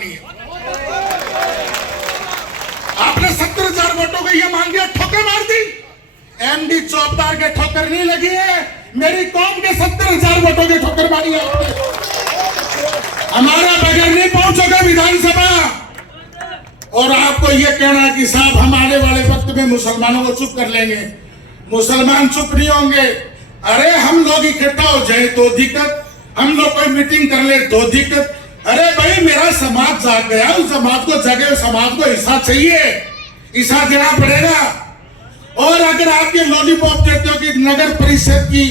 मारनी है। आपने 70,000 वोटों को ये मान लिया, ठोकर मार दी। एमडी चौबदार के ठोकर नहीं लगी है, मेरी कौम के 70,000 वोटों की ठोकर मारी है आपने। हमारा बगैर नहीं पहुंचोगे विधानसभा। और आपको ये कहना है कि साहब हम आने वाले वक्त में मुसलमानों को चुप कर लेंगे, मुसलमान चुप नहीं होंगे। अरे हम लोग इकट्ठा हो जाए तो दिक्कत, हम लोग कोई मीटिंग कर ले तो दिक्कत। अरे भाई मेरा समाज जाग गया, उस समाज को जगे, समाज को हिस्सा चाहिए, हिस्सा देना पड़ेगा। और अगर आप ये लॉलीपॉप देते हो कि नगर परिषद की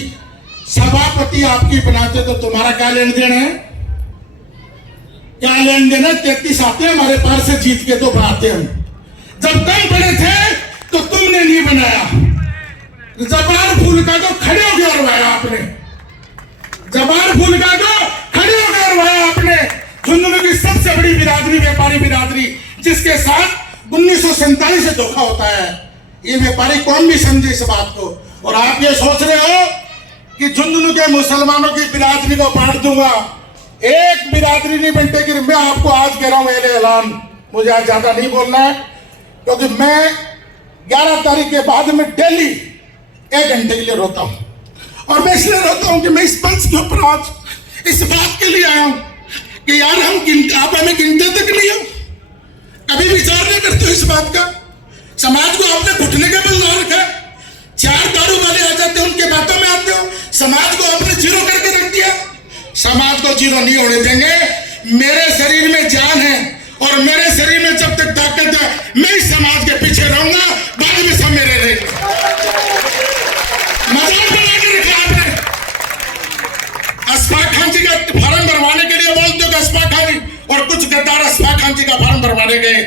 सभापति आपकी बनाते तो तुम्हारा क्या लेन देन है? क्या लेन देन है? 33 आते हैं हमारे पास से जीत के तो बनाते हम। जब कम बड़े थे तो तुमने नहीं बनाया। जबार फूल का तो खड़े हो गया अरवाया आपने, जबार फूल का तो खड़े हो गया अरवाया आपने। झुंझुनू की सबसे बड़ी बिरादरी व्यापारी बिरादरी, जिसके साथ 1947 से धोखा होता है, ये व्यापारी कौन भी समझे इस बात को। और आप ये सोच रहे हो कि झुंझुनू के मुसलमानों की बिरादरी को बांट दूंगा, एक बिरादरी नहीं बंटेगी। मैं आपको आज कह रहा हूं मेरे ऐलान, मुझे आज ज्यादा नहीं बोलना है, क्योंकि मैं 11 तारीख के बाद में डेली 1 घंटे के लिए रोता हूं। और मैं इसलिए रोता हूं कि मैं इस मंच के ऊपर आज इस बात के लिए आया हूं कि यार आप हमें गिनते तक नहीं हो, कभी विचार नहीं करते हो इस बात का। समाज को आपने घुटने के बल ला रखा है, 4 दारू वाले आ जाते हैं उनके बातों में आते हो, समाज को आपने जीरो करके रख दिया। समाज को जीरो नहीं होने देंगे। मेरे शरीर में जान है और मेरे शरीर में जब तक ताकत है मैं इस समाज के पीछे रहूंगा, बाद में सब मेरे रहेंगे। मजाक बना के रखा आपने। अशफाक खान जी का फार्म भरवाने के लिए बोलते हो कि अशफाक खान और कुछ गद्दार अशफाक खान जी का फार्म भरवाने गए,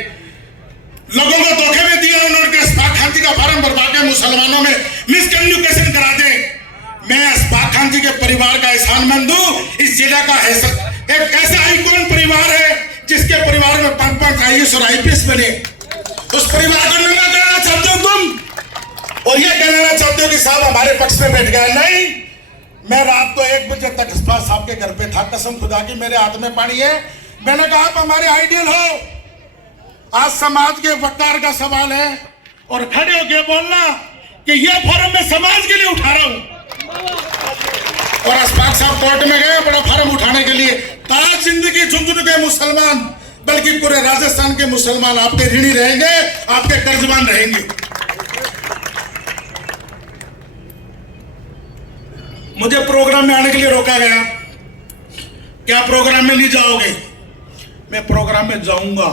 लोगों को धोखे में दिया उन्होंने। अशफाक खान जी का फार्म भरवा के मुसलमानों में मिसकम्युनिकेशन करा दे। मैं अशफाक खान जी के परिवार का एहसानमंद हूं। इस जिला का एक ऐसा आइकॉन परिवार है जिसके परिवार में 5 IAS और IPS बने। उस परिवार को नंगा करना चाहते हो तुम, और ये कहना चाहते हो कि साहब हमारे पक्ष में बैठ गया। नहीं, मैं रात को 1 बजे तक अशफाक साहब के घर पे था, कसम खुदा की मेरे हाथ में पानी है। मैंने कहा आप हमारे आइडियल हो। आज समाज के वकार का सवाल है और खड़े होकर बोलना कि ये फॉर्म मैं समाज के लिए उठा रहा हूं। और अशफाक साहब कोर्ट में गए बड़ा फार्म उठाने के लिए। ताज जिंदगी झुंझुनू के मुसलमान, बल्कि पूरे राजस्थान के मुसलमान आपके ऋणी रहेंगे, आपके कर्जबान रहेंगे। मुझे प्रोग्राम में आने के लिए रोका गया, क्या प्रोग्राम में नहीं जाओगे? मैं प्रोग्राम में जाऊंगा।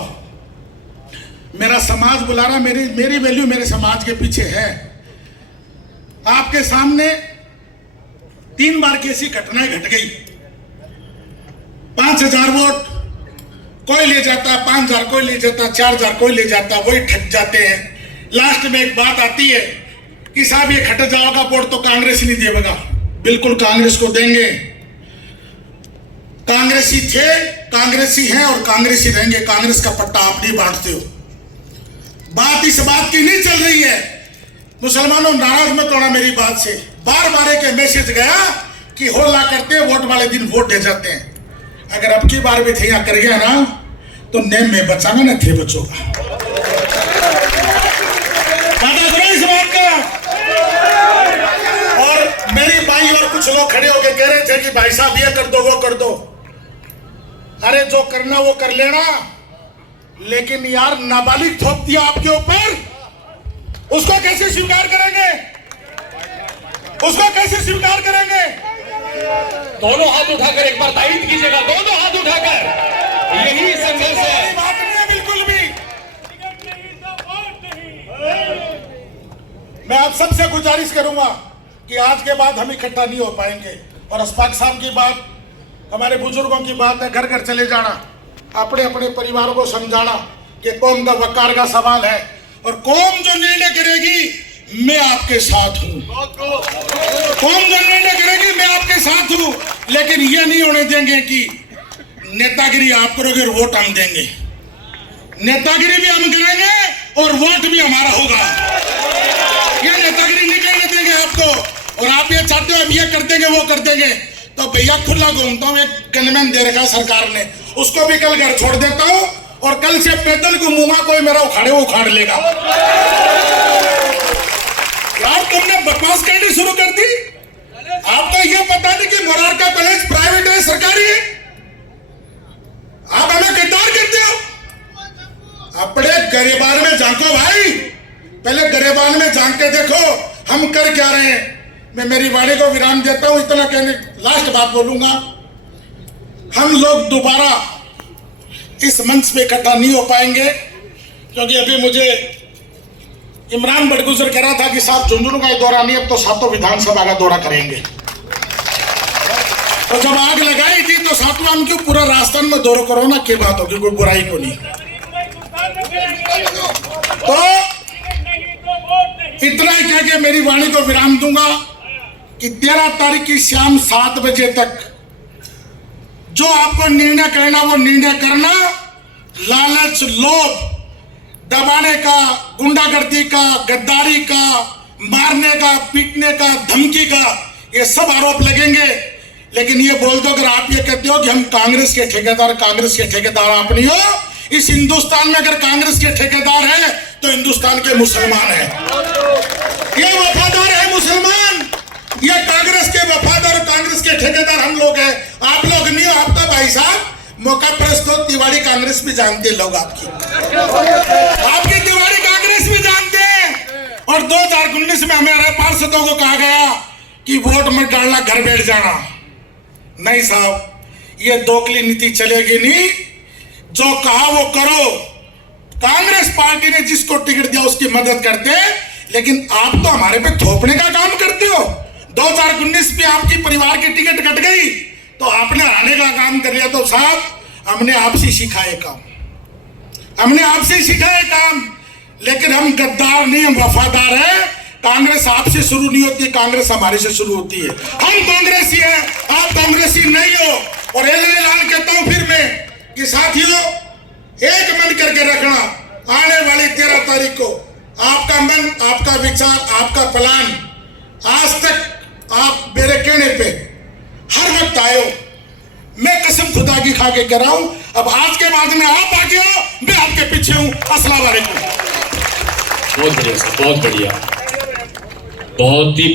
मेरा समाज बुला रहा, मेरी वैल्यू मेरे समाज के पीछे है। आपके सामने 3 बार की ऐसी घटनाएं घट गई। 5,000 वोट कोई ले जाता, 5,000 कोई ले जाता, 4,000 कोई ले जाता, वही ठग जाते हैं। लास्ट में एक बात आती है कि साहब ये खट जाओगा वोट तो कांग्रेस नहीं देगा। बिल्कुल कांग्रेस को देंगे। कांग्रेसी थे, कांग्रेसी हैं और कांग्रेसी रहेंगे। कांग्रेस का पट्टा आप नहीं बांटते हो। बात इस बात की नहीं चल रही है। मुसलमानों नाराज मत होना मेरी बात से। बार एक मैसेज गया कि होला करते हैं, वोट वाले दिन वोट दे जाते हैं। अगर अब की बार भी थे यहाँ कर गया ना तो नेम में बचाना न थे बचोगा। पता करो इस बात का। और मेरी भाई और कुछ लोग खड़े होकर कह रहे थे कि भाई साहब ये कर दो वो कर दो। अरे जो करना वो कर लेना, लेकिन यार नाबालिग थोप दिया आपके ऊपर, उसको कैसे स्वीकार करेंगे? उसको कैसे स्वीकार करेंगे? दोनों हाथ उठाकर एक बार तारीफ कीजिएगा, दोनों हाथ उठाकर। यही संघर्ष है। बात नहीं है बिल्कुल भी। मैं आप सबसे गुजारिश करूंगा कि आज के बाद हम इकट्ठा नहीं हो पाएंगे। और अशफाक साहब की बात, हमारे बुजुर्गों की बात है, घर घर चले जाना, अपने अपने परिवारों को समझाना कि कौम का वकार का सवाल है और कौम जो निर्णय करेगी मैं आपके साथ हूं। कौम जो निर्णय करेगी मैं आपके साथ हूं। लेकिन यह नहीं होने देंगे कि नेतागिरी आप करोगे और वोट हम देंगे। नेतागिरी भी हम करेंगे और वोट भी हमारा होगा। ये नेतागिरी नहीं करने देंगे आपको। और आप ये चाहते हो हम ये कर देंगे वो कर देंगे, तो भैया खुला घूमता हूं, एक गनमैन दे रखा है सरकार ने, उसको भी कल घर छोड़ देता हूं और कल से पैदल घूमूंगा, कोई मेरा उखाड़ लेगा। यार तुमने बकवास करनी शुरू कर दी। आपको यह पता नहीं कि मोरारका कॉलेज प्राइवेट है सरकारी है? आप हमें गद्दार करते हो। अपने गरेबान में झांको भाई, पहले गरेबान में झांक के देखो हम कर क्या रहे हैं। मैं मेरी वाणी को विराम देता हूं, इतना कहने लास्ट बात बोलूंगा। हम लोग दोबारा इस मंच पे इकट्ठा नहीं हो पाएंगे, क्योंकि अभी मुझे इमरान बड़गुजर कह रहा था कि साहब झुंझुनू का दौरा नहीं, अब तो सातों विधानसभा का दौरा करेंगे। तो जब आग लगाई थी तो सातवां हम क्यों पूरा राजस्थान में दौरा करो ना, क्या बात होगी, कोई बुराई को नहीं। तो इतना ही कह के मेरी वाणी को विराम दूंगा कि 13 तारीख की शाम 7 बजे तक जो आपको निर्णय करना वो निर्णय करना। लालच, लोभ, दबाने का, गुंडागर्दी का, गद्दारी का, मारने का, पीटने का, धमकी का, ये सब आरोप लगेंगे। लेकिन ये बोल दो, अगर आप ये कहते हो कि हम कांग्रेस के ठेकेदार आप नहीं हो। इस हिंदुस्तान में अगर कांग्रेस के ठेकेदार हैं तो हिंदुस्तान के मुसलमान हैं। ये वफादार है मुसलमान, ये कांग्रेस के वफादार, कांग्रेस के ठेकेदार हम लोग हैं। आप लोग नहीं हो। आपका भाई साहब मौका प्रस्तुत तिवाड़ी कांग्रेस भी जानते लोग, आपकी तिवाड़ी कांग्रेस भी जानते हैं। और 2019 में हमारे पार्षदों को कहा गया कि वोट मत डालना, घर बैठ जाना। नहीं साहब, ये दोगली नीति चलेगी नहीं। जो कहा वो करो। कांग्रेस पार्टी ने जिसको टिकट दिया उसकी मदद करते, लेकिन आप तो हमारे पे थोपने का काम करते हो। 2019 में आपकी परिवार की टिकट कट गई तो आपने हराने का काम कर लिया। तो साहब हमने आपसे सीखा है काम, हमने आपसे सीखा है काम। लेकिन हम गद्दार नहीं, हम वफादार हैं। कांग्रेस आपसे शुरू नहीं होती, कांग्रेस हमारे से शुरू होती है। हम कांग्रेसी हैं, आप कांग्रेसी नहीं हो। और ऐलान कहता हूं फिर मैं कि साथियों, एक मन करके रखना, आने वाली 13 तारीख को आपका मन, आपका विचार, आपका प्लान, आज तक आप मेरे कहने पे हर वक्त आए हो। मैं कसम खुदा की खा के कह रहा हूं, अब आज के बाद में आप आगे हो, मैं आपके पीछे हूं। अस्सलाम वालेकुम। बहुत बढ़िया सर, बहुत बढ़िया, बहुत ही